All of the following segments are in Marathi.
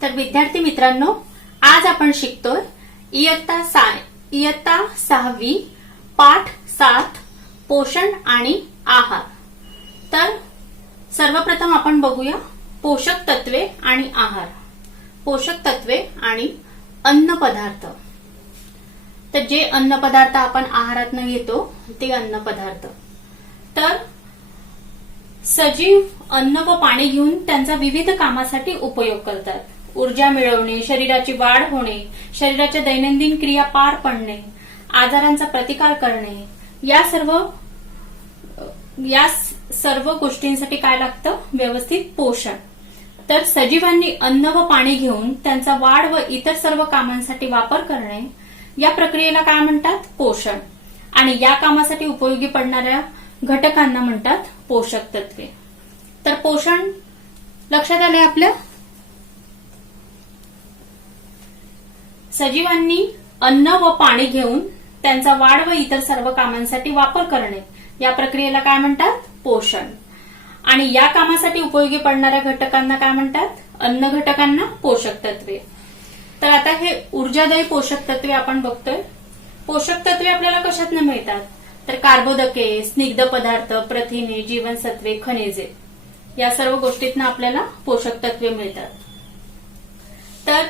तर विद्यार्थी मित्रांनो, आज आपण शिकतोय इयत्ता 6वी पाठ 7 पोषण आणि आहार। तर सर्वप्रथम आपण बघूया पोषक तत्वे आणि आहार। पोषक तत्वे आणि अन्न पदार्थ। तर जे अन्न पदार्थ आपण आहारातून घेतो ते अन्न पदार्थ। तर सजीव अन्न व पाणी घेऊन त्यांचा विविध कामासाठी उपयोग करतात। ऊर्जा मिळवणे, शरीराची वाढ होणे, शरीराच्या दैनंदिन क्रिया पार पडणे, आजारांचा प्रतिकार करणे, या सर्व गोष्टींसाठी काय लागतं? व्यवस्थित पोषण। तर सजीवांनी अन्न व पाणी घेऊन त्यांचा वाढ व इतर सर्व कामांसाठी वापर करणे, या प्रक्रियेला काय म्हणतात? पोषण। आणि या कामासाठी उपयोगी पडणाऱ्या घटकांना म्हणतात पोषक तत्वे। तर पोषण लक्षात आले आपल्या? सजीवांनी अन्न व पाणी घेऊन त्यांचा वाढ व इतर सर्व कामांसाठी वापर करणे, या प्रक्रियेला काय म्हणतात? पोषण। आणि या कामासाठी उपयोगी पडणाऱ्या घटकांना काय म्हणतात? अन्न घटकांना पोषक तत्वे। तर आता हे ऊर्जादायी पोषक तत्वे आपण बघतोय। पोषक तत्वे आपल्याला कशातनं मिळतात? तर कार्बोदके, स्निग्ध पदार्थ, प्रथिने, जीवनसत्वे, खनिजे, या सर्व गोष्टीतनं आपल्याला पोषक तत्वे मिळतात। तर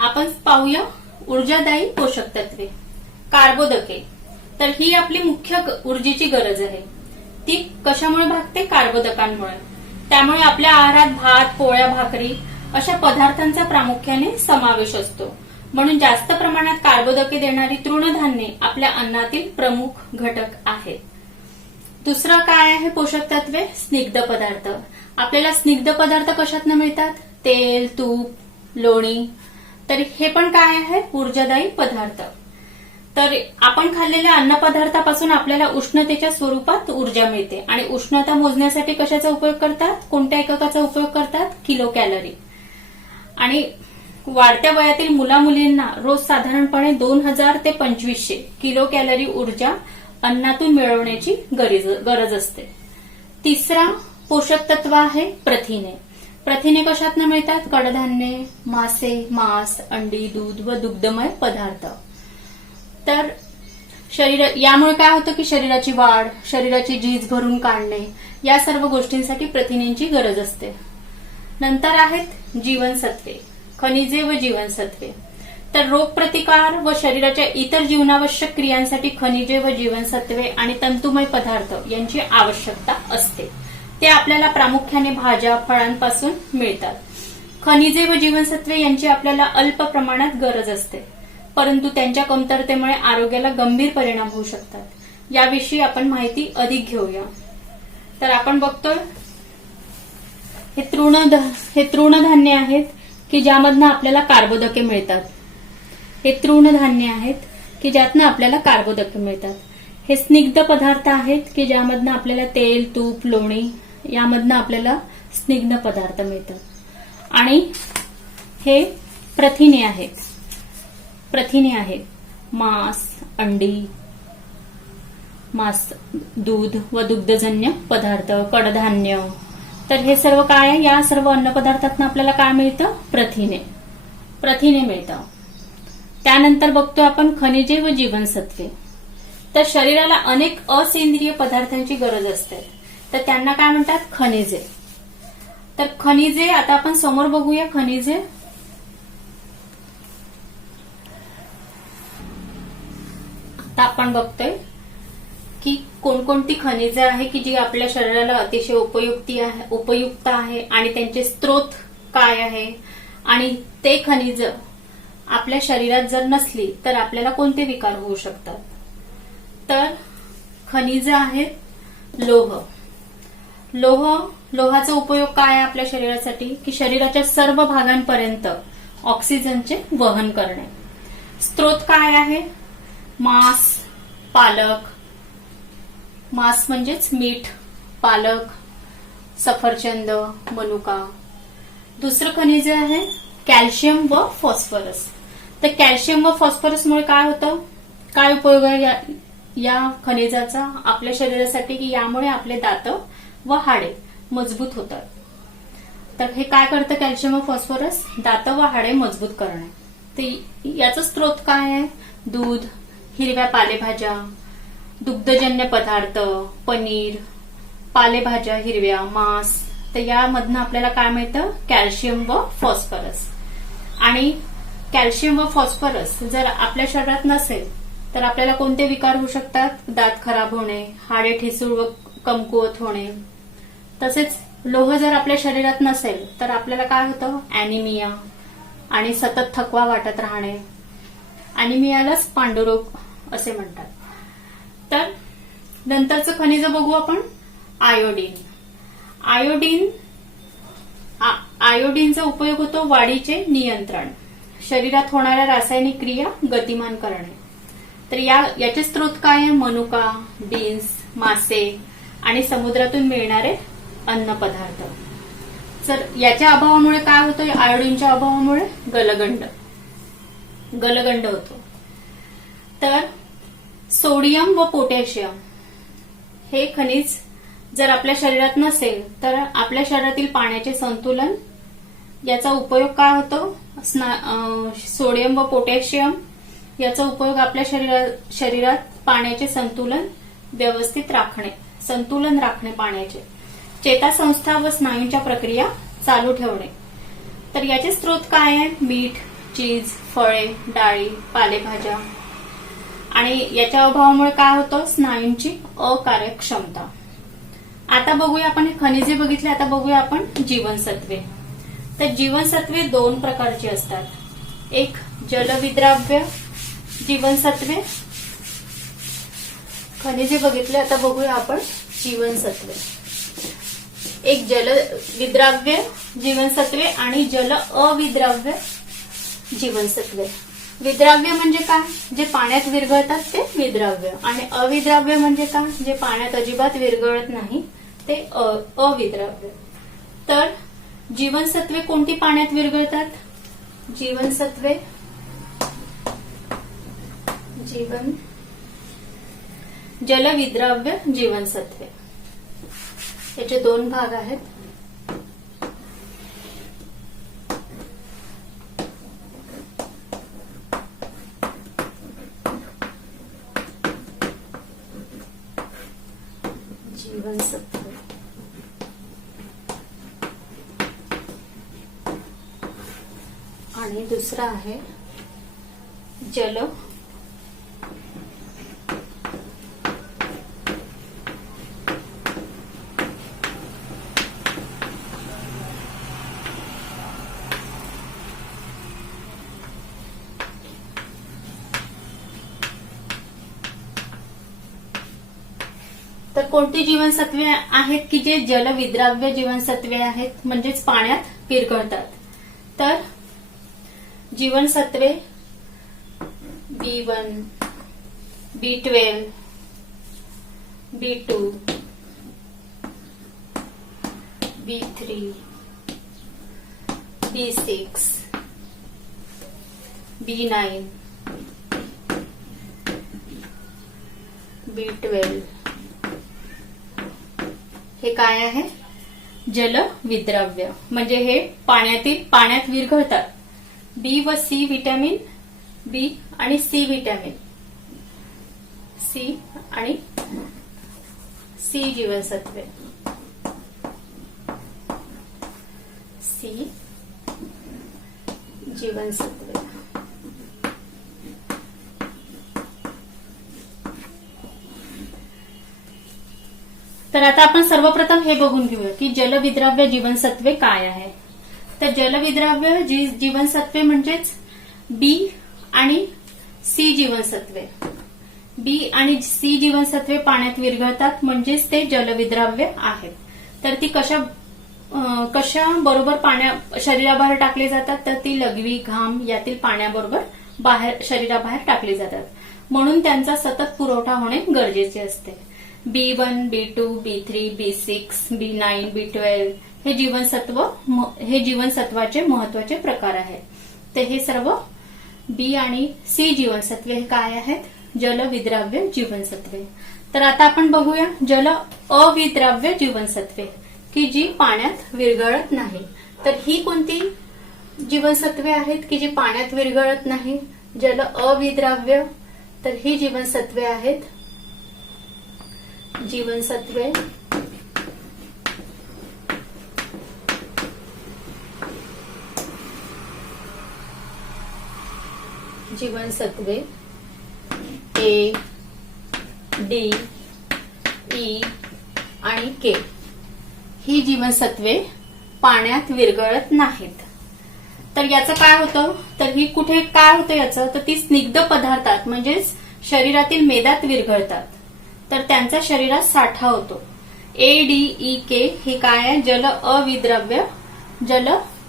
आपण पाहूया ऊर्जादायी पोषक तत्वे। कार्बोदके, तर ही आपली मुख्य ऊर्जेची गरज आहे। ती कशामुळे भागते? कार्बोदकांमुळे। त्यामुळे आपल्या आहारात भात, पोळ्या, भाकरी अशा पदार्थांचा प्रामुख्याने समावेश असतो। म्हणून जास्त प्रमाणात कार्बोदके देणारी तृणधान्ये आपल्या अन्नातील प्रमुख घटक आहेत। दुसरं काय आहे पोषक तत्वे? स्निग्ध पदार्थ। आपल्याला स्निग्ध पदार्थ कशातनं मिळतात? तेल, तूप, लोणी। तर हे पण काय आहे? ऊर्जादायी पदार्थ। तर आपण खाल्लेल्या अन्न पदार्थापासून आपल्याला उष्णतेच्या स्वरूपात ऊर्जा मिळते। आणि उष्णता मोजण्यासाठी कशाचा उपयोग करतात? कोणत्या एककाचा उपयोग करतात? Kilo calorie. आणि वाढत्या वयातील मुलामुलींना रोज साधारणपणे 2000 ते 2500 किलो कॅलरी ऊर्जा अन्नातून मिळवण्याची गरज असते। तिसरा पोषक तत्व आहे प्रथिने। प्रथिने कशातनं मिळतात? कडधान्ये, मासे, मांस, अंडी, दूध व दुग्धमय पदार्थ। तर यामुळे काय होतं की शरीराची वाढ, शरीराची झीज भरून काढणे, या सर्व गोष्टींसाठी प्रथिनेची गरज असते। नंतर आहेत जीवनसत्वे, खनिजे व जीवनसत्वे। तर रोगप्रतिकार व शरीराच्या इतर जीवनावश्यक क्रियांसाठी खनिजे व जीवनसत्वे आणि तंतुमय पदार्थ यांची आवश्यकता असते। ते आपल्याला प्रामुख्याने भाज्या, फळांपासून मिळतात। खनिजे व जीवनसत्वे यांची आपल्याला अल्प प्रमाणात गरज असते, परंतु त्यांच्या कमतरतेमुळे आरोग्याला गंभीर परिणाम होऊ शकतात। याविषयी आपण माहिती अधिक घेऊया। तर आपण बघतोय हे तृणधान्य आहेत की ज्यामधनं आपल्याला कार्बोदके मिळतात। हे तृणधान्य आहेत की ज्यातनं आपल्याला कार्बोदके मिळतात। हे स्निग्ध पदार्थ आहेत की ज्यामधनं आपल्याला तेल, तूप, लोणी, यामधनं आपल्याला स्निग्ध पदार्थ मिळतात। आणि हे प्रथिने आहेत। प्रथिने आहेत मांस, अंडी, दूध व दुग्धजन्य पदार्थ, कडधान्य। तर हे सर्व काय आहे? या सर्व अन्न पदार्थातून आपल्याला काय मिळतं? प्रथिने मिळतं। त्यानंतर बघतोय आपण खनिजे व जीवनसत्वे। तर शरीराला अनेक असेंद्रिय पदार्थांची गरज असते, तर त्यांना काय म्हणतात? खनिजे। तर खनिजे आता आपण समोर बघूया। खनिजे आता आपण बघतोय की कोणकोणती खनिजे आहे की जी आपल्या शरीराला अतिशय उपयुक्त आहे आणि त्यांचे स्रोत काय आहे, आणि ते खनिज आपल्या शरीरात जर नसली तर आपल्याला कोणते विकार होऊ शकतात? तर खनिज आहेत लोहाचा उपयोग काय आहे आपल्या शरीरासाठी? की शरीराच्या सर्व भागांपर्यंत ऑक्सिजनचे वहन करणे। स्रोत काय आहे? मांस, पालक, मांस म्हणजेच मीठ, पालक, सफरचंद, मनुका। दुसरं खनिज आहे कॅल्शियम व फॉस्फरस। तर कॅल्शियम व फॉस्फरसमुळे काय होतं? काय उपयोग आहे या खनिजाचा आपल्या शरीरासाठी? की यामुळे आपले दात व हाडे मजबूत होतात। तर हे काय करतं कॅल्शियम व फॉस्फरस? दात व हाडे मजबूत करणे. तर याचा स्रोत काय आहे? दूध, हिरव्या पालेभाज्या, दुग्धजन्य पदार्थ, पनीर, पालेभाज्या हिरव्या, मांस. तर यामधनं आपल्याला काय मिळतं? कॅल्शियम व फॉस्फरस. आणि कॅल्शियम व फॉस्फरस जर आपल्या शरीरात नसेल तर आपल्याला कोणते विकार होऊ शकतात? दात खराब होणे, हाडे ठिसूळ व कमकुवत होणे. तसेच लोह जर आपल्या शरीरात नसेल तर आपल्याला काय होतं? अॅनिमिया आणि सतत थकवा वाटत राहणे. अॅनिमियालाच पांडुरोग असे म्हणतात. तर नंतरचं खनिज बघू आपण, आयोडीन. आयोडीनचा उपयोग होतो वाढीचे नियंत्रण, शरीरात होणाऱ्या रासायनिक क्रिया गतिमान करणे. तर याचे स्रोत काय आहे? मनुका, बीन्स, मासे आणि समुद्रातून मिळणारे अन्नपदार्थ. तर याच्या अभावामुळे काय होतं? आयोडीनच्या अभावामुळे गलगंड होतो. तर सोडियम व पोटॅशियम हे खनिज जर आपल्या शरीरात नसेल तर आपल्या शरीरातील पाण्याचे संतुलन, याचा उपयोग काय होतो? सोडियम व पोटॅशियम याचा उपयोग आपल्या शरीरात पाण्याचे संतुलन व्यवस्थित राखणे, संतुलन राखणे पाण्याचे, चेतासंस्था व स्नायूंच्या प्रक्रिया चालू ठेवणे. तर याचे स्रोत काय आहे? मीठ, चीज, फळे, डाळी, पालेभाज्या. आणि याच्या अभावामुळे काय होतं? स्नायूंची अकार्यक्षमता. आता बघूया आपण, हे खनिजे बघितले, आता बघूया आपण जीवनसत्वे. तर जीवनसत्वे दोन प्रकारची असतात. एक जलविद्राव्य जीवनसत्वे, खनिजे बघितले, आता बघूया आपण जीवनसत्वे. एक जलविद्राव्य जीवनसत्वे आणि जल अविद्राव्य जीवनसत्वे. विद्राव्य म्हणजे काय? जे पाण्यात विरघळतात ते विद्राव्य. आणि अविद्राव्य म्हणजे काय? जे पाण्यात अजिबात विरघळत नाही ते अविद्राव्य. तर जीवनसत्वे कोणती पाण्यात विरघळतात? जलविद्राव्य जीवनसत्वे. याचे दोन भाग आहेत. जीवनसत्व आणि दुसरा आहे जल तर कोणती जीवनसत्वे आहेत की जे जलविद्राव्य जीवनसत्वे आहेत, म्हणजेच पाण्यात विरघळतात? तर जीवनसत्वे B1, B12, B2, B3, B6, B9, B12 हे काय आहे? जलविद्राव्य, म्हणजे हे पाण्यात विरघळतात. बी व सी विटॅमिन, बी आणि सी विटॅमिन, सी जीवनसत्वे, सी जीवनसत्वे. तर आता आपण सर्वप्रथम हे बघून घेऊया की जलविद्राव्य जीवनसत्वे काय आहे. तर जलविद्राव्य जीवनसत्वे म्हणजेच बी आणि सी जीवनसत्वे. बी आणि सी जीवनसत्वे पाण्यात विरघळतात म्हणजेच ते जलविद्राव्य आहेत. तर ती कशा बरोबर शरीराबाहेर टाकली जातात? तर ती लघवी, घाम यातील पाण्याबरोबर शरीराबाहेर टाकली जातात. म्हणून त्यांचा सतत पुरवठा होणे गरजेचे असते. B1, B2, B3, B6, B9, B12 हे जीवनसत्वाचे महत्वाचे प्रकार आहेत. तर हे सर्व बी आणि सी जीवनसत्वे हे काय आहेत? जलविद्राव्य जीवनसत्वे. तर आता आपण बघूया जल अविद्राव्य जीवनसत्वे की जी पाण्यात विरघळत नाही. तर ही कोणती जीवनसत्वे आहेत की जी पाण्यात विरघळत नाही, जल अविद्राव्य? तर ही जीवनसत्वे आहेत जीवनसत्वे ए, डी, ई आणि के. ही जीवनसत्वे पाण्यात विरघळत नाहीत. तर याचं काय होतं, तर ही कुठे काय होतं याचं, तर ती स्निग्ध पदार्थात म्हणजेच शरीरातील मेदात विरघळतात. तर त्यांचा शरीरात साठा होतो. ए, डी, ई, के हे काय आहे, जल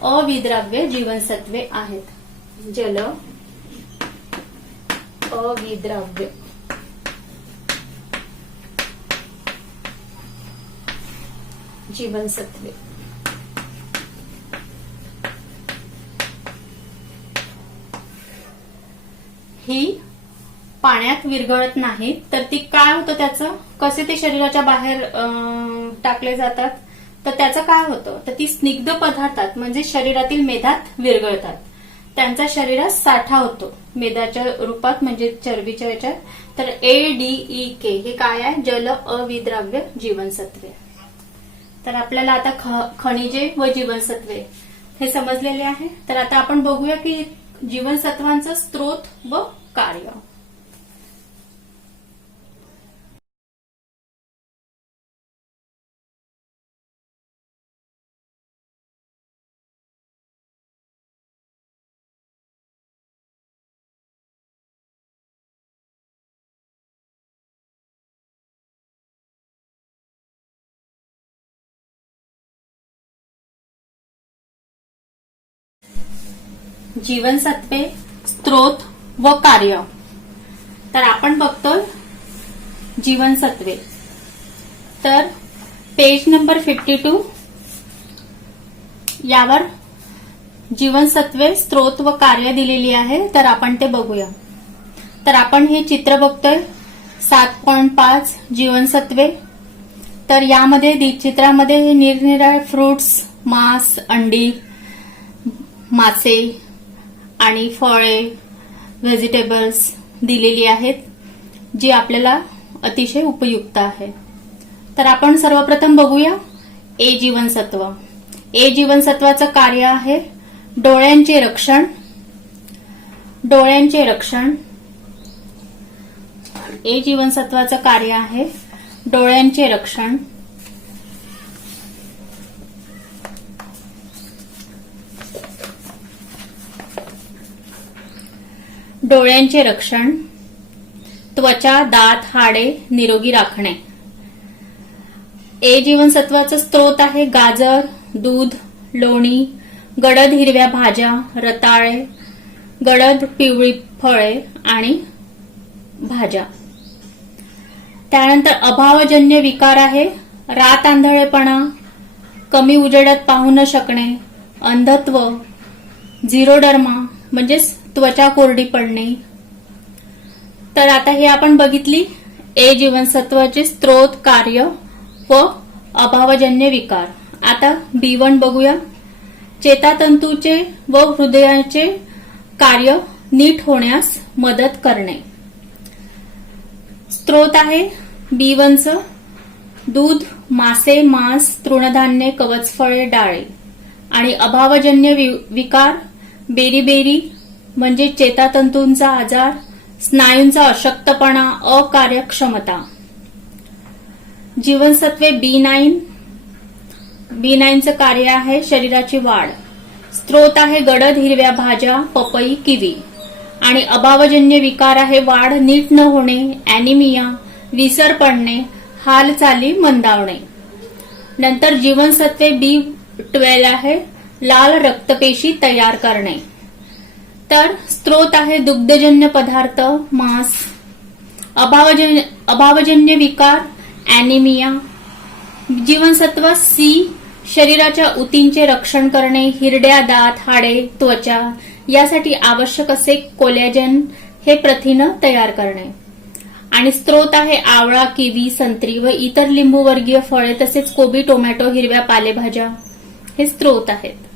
अविद्राव्य जीवनसत्वे आहेत. जल अविद्राव्य जीवनसत्वे. ही पाण्यात विरघळत नाहीत. तर ती काय होतं त्याचं, कसे ते शरीराच्या बाहेर टाकले जातात, तर त्याचं काय होतं, तर ती स्निग्ध पदार्थात म्हणजे शरीरातील मेदात विरघळतात. त्यांचा शरीरात साठा होतो मेदाच्या रूपात म्हणजे चरबीच्या याच्यात. तर ए, डी, ई, के हे काय आहे, जल अविद्राव्य जीवनसत्वे. तर आपल्याला आता खनिजे व जीवनसत्वे हे समजलेले आहे. तर आता आपण बघूया की जीवनसत्वांचा स्रोत व कार्य. जीवनसत्वे, स्रोत व कार्य. तर आपण बघतोय जीवनसत्वे. तर पेज नंबर 52 यावर जीवनसत्वे, स्रोत व कार्य दिलेली आहे. तर आपण ते बघूया. तर आपण हे चित्र बघतोय 7.5 जीवनसत्वे. तर यामध्ये चित्रामध्ये निरनिराळे फ्रुट्स, मांस, अंडी, मासे आणि फळे, व्हेजिटेबल्स दिलेली आहेत, जी आपल्याला अतिशय उपयुक्त आहे. तर आपण सर्वप्रथम बघूया ए जीवनसत्व. ए जीवनसत्वाचं कार्य आहे डोळ्यांचे रक्षण. डोळ्यांचे रक्षण. ए जीवनसत्वाचं कार्य आहे डोळ्यांचे रक्षण. डोळ्यांचे रक्षण, त्वचा, दात, हाडे निरोगी राखणे. ए जीवनसत्वाचा स्रोत आहे गाजर, दूध, लोणी, गडद हिरव्या भाज्या, रताळे, गडद पिवळी फळे आणि भाज्या. त्यानंतर अभावजन्य विकार आहे रात आंधळेपणा, कमी उजेडात पाहू न शकणे, अंधत्व, झिरोडर्मा म्हणजेच त्वचा कोरडी पडणे. तर आता हे आपण बघितली ए जीवनसत्वाचे स्रोत, कार्य व अभावजन्य विकार. आता B1 बघूया. चेतातंतूचे व हृदयाचे कार्य नीट होण्यास मदत करणे. स्रोत आहे B1चं दूध, मासे, मांस, तृणधान्ये, कवचफळे, डाळे. आणि अभावजन्य विकार बेरीबेरी म्हणजे चेतातंतूंचा आजार, स्नायूंचा अशक्तपणा, अकार्यक्षमता. जीवनसत्वे B9चं कार्य आहे शरीराची वाढ. स्रोत आहे गडद हिरव्या भाज्या, पपई, किवी. आणि अभावजन्य विकार आहे वाढ नीट न होणे, अॅनिमिया, विसर पडणे, हालचाली मंदावणे. नंतर जीवनसत्वे B12 आहे लाल रक्तपेशी तयार करणे. तर स्रोत आहे दुग्धजन्य पदार्थ, मांस. अभावजन्य विकार, अॅनिमिया. जीवनसत्व C शरीराच्या ऊतींचे रक्षण करणे, हिरड्या, दात, हाडे, त्वचा यासाठी आवश्यक असे कोलॅजन हे प्रथिनं तयार करणे. आणि स्रोत आहे आवळा, किवी, संत्री व इतर लिंबूवर्गीय फळे तसेच कोबी, टोमॅटो, हिरव्या पालेभाज्या हे स्रोत आहेत.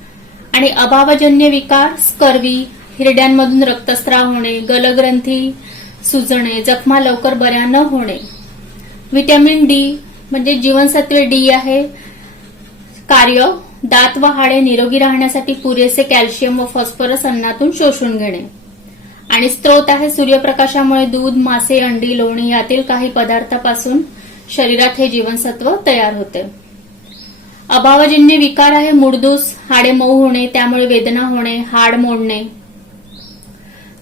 आणि अभावजन्य विकार स्कर्वी, हिरड्यांमधून रक्तस्राव होणे, गलग्रंथी सुजणे, जखमा लवकर बऱ्या न होणे. व्हिटॅमिन डी म्हणजे जीवनसत्व डी आहे. कार्य दात व हाडे निरोगी राहण्यासाठी पुरेसे कॅल्शियम व फॉस्फरस अन्नातून शोषून घेणे. आणि स्त्रोत आहे सूर्यप्रकाशामुळे दूध, मासे, अंडी, लोणी यातील काही पदार्थापासून शरीरात हे जीवनसत्व तयार होते. अभावजन्य विकार आहे मूळदूस, हाडे मऊ होणे, त्यामुळे वेदना होणे, हाड मोडणे.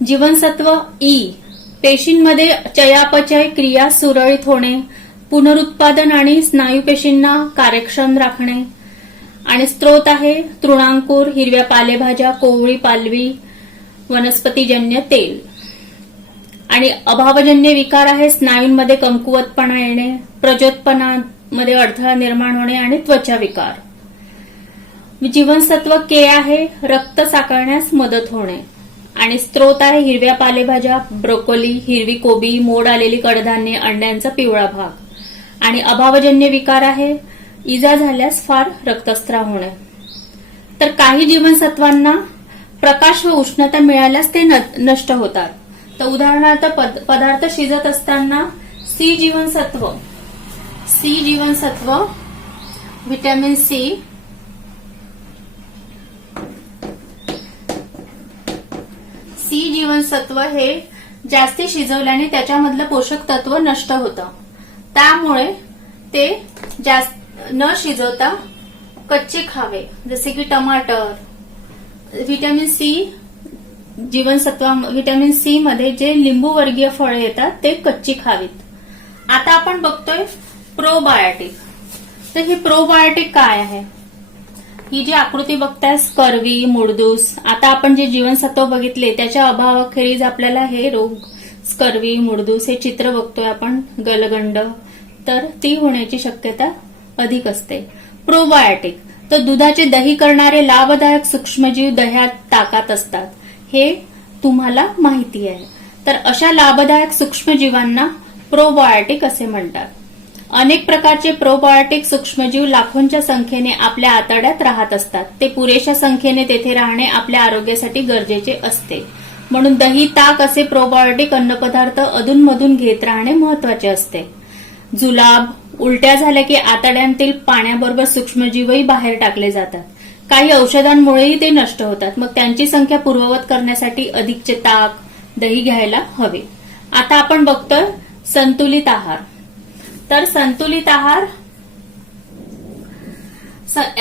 जीवनसत्व ई पेशींमध्ये चयापचय क्रिया सुरळीत होणे, पुनरुत्पादन आणि स्नायूपेशींना कार्यक्षम राखणे. आणि स्त्रोत आहे तृणांकुर, हिरव्या पालेभाज्या, कोवळी पालवी, वनस्पतीजन्य तेल. आणि अभावजन्य विकार आहे स्नायूंमध्ये कमकुवतपणा येणे, प्रजोत्पन्नामध्ये अडथळा निर्माण होणे आणि त्वचा विकार. जीवनसत्व के आहे रक्त साकळण्यास मदत होणे. आणि स्त्रोत आहे हिरव्या पालेभाज्या, ब्रोकोली, हिरवी कोबी, मोड आलेली कडधान्ये, अंड्यांचा पिवळा भाग. आणि अभावजन्य विकार आहे इजा झाल्यास फार रक्तस्राव होणे. तर काही जीवनसत्वांना प्रकाश व उष्णता मिळाल्यास ते नष्ट होतात. तर उदाहरणार्थ पदार्थ शिजत असताना सी जीवनसत्व व्हिटॅमिन सी जीवनसत्व हे जास्ती शिजवल्याने त्याच्यामधलं पोषक तत्व नष्ट होतं. त्यामुळे ते जास्त न शिजवता कच्चे खावे, जसे की टमाटर. व्हिटॅमिन सी मध्ये जे लिंबू वर्गीय फळे येतात ते कच्ची खावीत. आता आपण बघतोय प्रोबायोटिक. तर हे प्रोबायोटिक काय आहे? ही जी आकृती बघताय स्कर्वी, मूळदूस. आता आपण जे जीवनसत्व बघितले त्याच्या अभावाखेरीज आपल्याला हे रोग स्कर्वी, मूळदूस हे चित्र बघतोय आपण, गलगंड, तर ती होण्याची शक्यता अधिक असते. प्रोबायोटिक तर दुधाचे दही करणारे लाभदायक सूक्ष्मजीव दह्यात, ताकात असतात, हे तुम्हाला माहिती आहे. तर अशा लाभदायक सूक्ष्मजीवांना प्रोबायोटिक असे म्हणतात. अनेक प्रकारचे प्रोबायोटिक सूक्ष्मजीव लाखोंच्या संख्येने आपल्या आतड्यात राहत असतात. ते पुरेशा संख्येने तेथे राहणे आपल्या आरोग्यासाठी गरजेचे असते. म्हणून दही, ताक असे प्रोबायोटिक अन्नपदार्थ अधूनमधून घेत राहणे महत्वाचे असते. जुलाब, उलट्या झाल्या की आतड्यांतील पाण्याबरोबर सूक्ष्मजीवही बाहेर टाकले जातात. काही औषधांमुळेही ते नष्ट होतात. मग त्यांची संख्या पूर्ववत करण्यासाठी अधिकचे ताक, दही घ्यायला हवे. आता आपण बघतोय संतुलित आहार. तर संतुलित आहार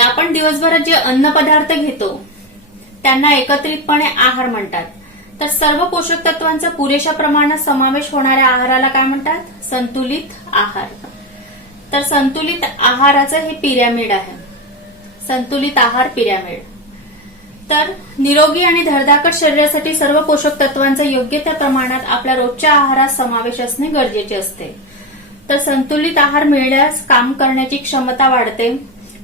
आपण दिवसभरात जे अन्न पदार्थ घेतो त्यांना एकत्रितपणे आहार म्हणतात. तर सर्व पोषक तत्वांचा पुरेशा प्रमाणात समावेश होणाऱ्या आहाराला काय म्हणतात? संतुलित आहार. तर संतुलित आहाराचं हे पिरॅमिड आहे. संतुलित आहार पिरॅमिड. तर निरोगी आणि धडधाकट शरीरासाठी सर्व पोषक तत्वांचा योग्य त्या प्रमाणात आपल्या रोजच्या आहारात समावेश असणे गरजेचे असते. तर संतुलित आहार मिळाल्यास काम करण्याची क्षमता वाढते,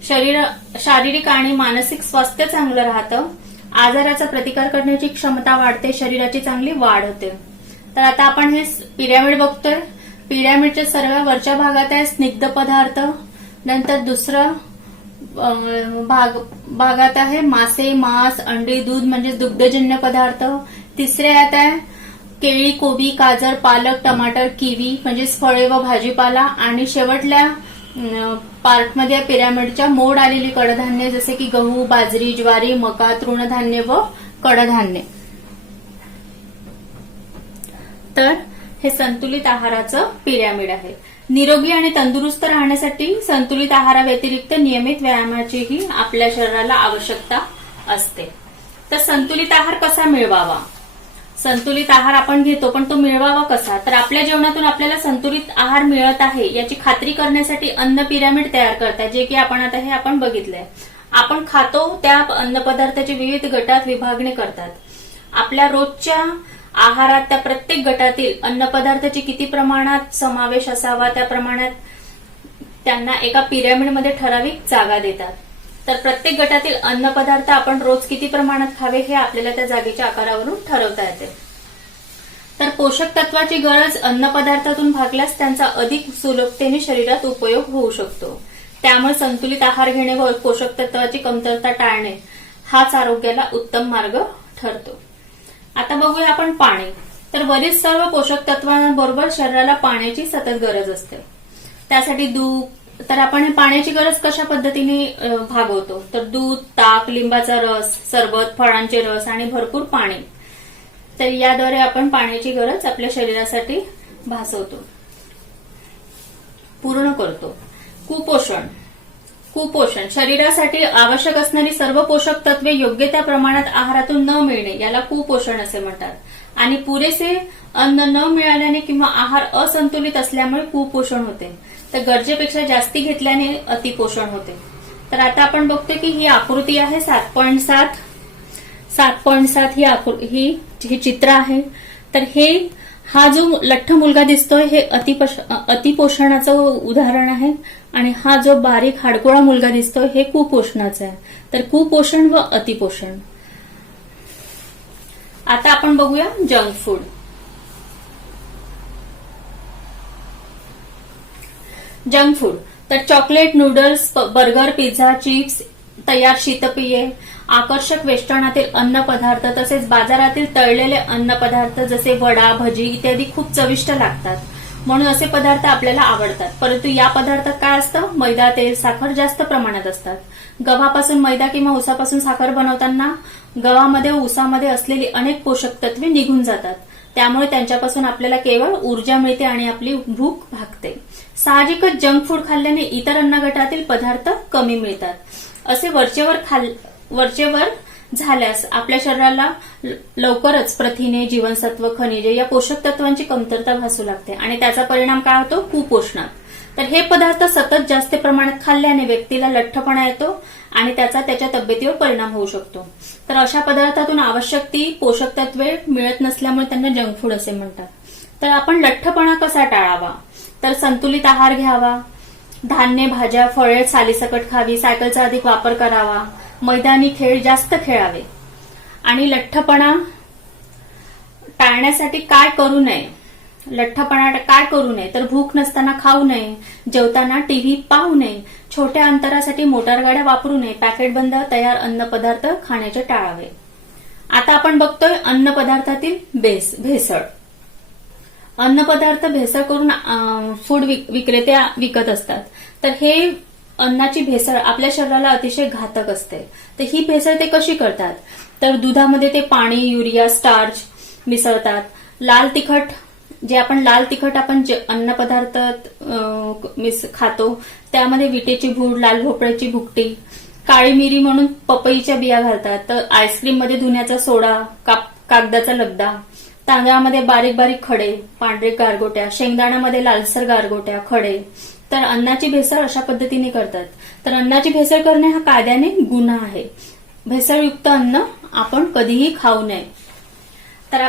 शारीरिक आणि मानसिक स्वास्थ्य चांगलं राहतं, आजाराचा प्रतिकार करण्याची क्षमता वाढते, शरीराची चांगली वाढ होते. तर आता आपण हे पिरॅमिड बघतोय. पिरॅमिडच्या सर्व वरच्या भागात आहे स्निग्ध पदार्थ, नंतर दुसरं भागात आहे मासे, मांस, अंडी, दूध म्हणजे दुग्धजन्य पदार्थ. तिसऱ्यात आहे केळी, कोबी, गाजर, पालक, टमाटर, किवी म्हणजे फळे व भाजीपाला. आणि शेवटल्या पार्टमध्ये पिरॅमिडच्या मोड आलेली कडधान्ये जसे की गहू, बाजरी, ज्वारी, मका, तृणधान्य व कडधान्य. तर हे संतुलित आहाराचं पिरॅमिड आहे. निरोगी आणि तंदुरुस्त राहण्यासाठी संतुलित आहाराव्यतिरिक्त नियमित व्यायामाचीही आपल्या शरीराला आवश्यकता असते. तर संतुलित आहार कसा मिळवावा? संतुलित आहार आपण घेतो, पण तो मिळवावा कसा? तर आपल्या जेवणातून आपल्याला संतुलित आहार मिळत आहे याची खात्री करण्यासाठी अन्न पिरॅमिड तयार करतात, जे की आपण आता हे बघितलंय. आपण खातो त्या अन्नपदार्थाची विविध गटात विभागणी करतात. आपल्या रोजच्या आहारात त्या प्रत्येक गटातील अन्नपदार्थाची किती प्रमाणात समावेश असावा त्या प्रमाणात त्यांना एका पिरॅमिडमध्ये ठराविक जागा देतात. तर प्रत्येक गटातील अन्नपदार्थ आपण रोज किती प्रमाणात खावे हे आपल्याला त्या जागेच्या आकारावरून ठरवता येते. तर पोषक तत्वाची गरज अन्नपदार्थातून भागल्यास त्यांचा अधिक सुलभतेने शरीरात उपयोग होऊ शकतो. त्यामुळे संतुलित आहार घेणे व पोषक तत्वाची कमतरता टाळणे हाच आरोग्याला उत्तम मार्ग ठरतो. आता बघूया आपण पाणी. तर वरील सर्व पोषक तत्वांबरोबर शरीराला पाण्याची सतत गरज असते. त्यासाठी तर आपण पाण्याची गरज कशा पद्धतीने भागवतो, तर दूध, ताक, लिंबाचा रस, सरबत, फळांचे रस आणि भरपूर पाणी. तर याद्वारे आपण पाण्याची गरज आपल्या शरीरासाठी भासवतो, पूर्ण करतो. कुपोषण शरीरासाठी आवश्यक असणारी सर्व पोषक तत्वे योग्य त्या प्रमाणात आहारातून न मिळणे याला कुपोषण असे म्हणतात. आणि पुरेसे अन्न न मिळाल्याने किंवा आहार असंतुलित असल्यामुळे कुपोषण होते. तर गरजेपेक्षा जास्ती घेतल्याने अतिपोषण होते. तर आता आपण बघतो की ही आकृती आहे 7.7 ही चित्र आहे. तर हा जो लठ्ठ मुलगा दिसतोय हे अतिपोषणाचं उदाहरण आहे. आणि हा जो बारीक हाडकोळा मुलगा दिसतोय हे कुपोषणाचं आहे. तर कुपोषण व अतिपोषण. आता आपण बघूया जंक फूड. तर chocolate, noodles, burger, pizza, chips, तयार शीतपेये, आकर्षक वेष्टनातील अन्न पदार्थ तसेच बाजारातील तळलेले अन्न पदार्थ जसे वडा, भजी इत्यादी खूप चविष्ट लागतात, म्हणून असे पदार्थ आपल्याला आवडतात. परंतु या पदार्थात काय असतं, मैदा, तेल, साखर जास्त प्रमाणात असतात. गव्हापासून मैदा किंवा ऊसापासून साखर बनवताना गव्हामध्ये ऊसामध्ये असलेली अनेक पोषक तत्वे निघून जातात. त्यामुळे त्यांच्यापासून आपल्याला केवळ ऊर्जा मिळते आणि आपली भूक भागते. साहजिकच जंक फूड खाल्ल्याने इतर अन्न गटातील पदार्थ कमी मिळतात. असे वरचेवर झाल्यास आपल्या शरीराला लवकरच प्रथिने, जीवनसत्व, खनिजे या पोषक तत्वांची कमतरता भासू लागते आणि त्याचा परिणाम काय होतो, कुपोषणात. तर हे पदार्थ सतत जास्त प्रमाणात खाल्ल्याने व्यक्तीला लठ्ठपणा येतो आणि त्याचा त्याच्या तब्येतीवर परिणाम होऊ शकतो. तर अशा पदार्थातून आवश्यक ती पोषक तत्वे मिळत नसल्यामुळे त्यांना जंक फूड असे म्हणतात. तर आपण लठ्ठपणा कसा टाळावा, तर संतुलित आहार घ्यावा, धान्य, भाज्या, फळे सालीसकट खावी, सायकलचा अधिक वापर करावा, मैदानी खेळ जास्त खेळावे. आणि लठ्ठपणा टाळण्यासाठी काय करू नये, तर भूक नसताना खाऊ नये, जेवताना टीव्ही पाहू नये, छोट्या अंतरासाठी मोटारगाड्या वापरू नये, पॅकेटबंद तयार अन्न पदार्थ खाण्याचे टाळावे. आता आपण बघतोय अन्न पदार्थातील भेसळ. अन्न पदार्थ भेसळ करून फूड विक्रेते विकत असतात. तर हे अन्नाची भेसळ आपल्या शरीराला अतिशय घातक असते. तर ही भेसळ ते कशी करतात, तर दुधामध्ये ते पाणी, युरिया, स्टार्च मिसळतात. लाल तिखट आपण जे अन्न पदार्थ खातो त्यामध्ये विटेची भूड, लाल भोपळ्याची भुकटी, काळी मिरी म्हणून पपईच्या बिया घालतात. तर आईस्क्रीम मध्ये धुण्याचा सोडा, कागदाचा लगदा, तांदळामध्ये बारीक बारीक खडे, पांढरे गारगोट्या, शेंगदाण्यामध्ये लालसर गारगोट्या, खडे. तर अन्नाची भेसळ अशा पद्धतीने करतात. तर अन्नाची भेसळ करणे हा कायद्याने गुन्हा आहे. भेसळयुक्त अन्न आपण कधीही खाऊ नये. तर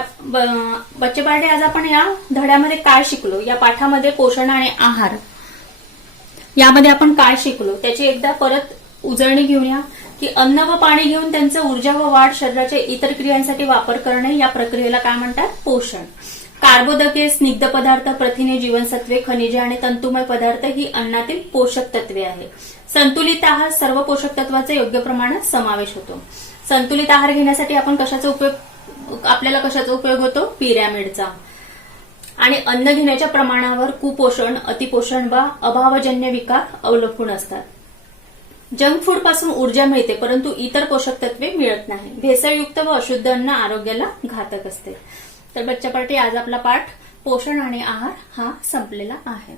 बच्चे पार्टी, आज आपण या धड्यामध्ये काय शिकलो, या पाठामध्ये पोषण आणि आहार यामध्ये आपण काय शिकलो त्याची एकदा परत उजळणी घेऊया. की अन्न व पाणी घेऊन त्यांचं ऊर्जा व वाढ, शरीराच्या इतर क्रियांसाठी वापर करणे या प्रक्रियेला काय म्हणतात, पोषण. कार्बोदके, स्निग्ध पदार्थ, प्रथिने, जीवनसत्वे, खनिजे आणि तंतुमय पदार्थ ही अन्नातील पोषक तत्वे आहे. संतुलित आहार सर्व पोषक तत्वाचा योग्य प्रमाणात समावेश होतो. संतुलित आहार घेण्यासाठी आपल्याला कशाचा उपयोग होतो, पिरॅमिडचा. आणि अन्न घेण्याच्या प्रमाणावर कुपोषण, अतिपोषण वा अभावजन्य विकार अवलंबून असतात. जंक फूड पासून ऊर्जा मिळते परंतु इतर पोषक तत्वे मिळत नाही. भेसळयुक्त व अशुद्ध अन्न आरोग्याला घातक असते. तर बच्चा पार्टी, आज आपला पाठ पोषण आणि आहार हा संपलेला आहे.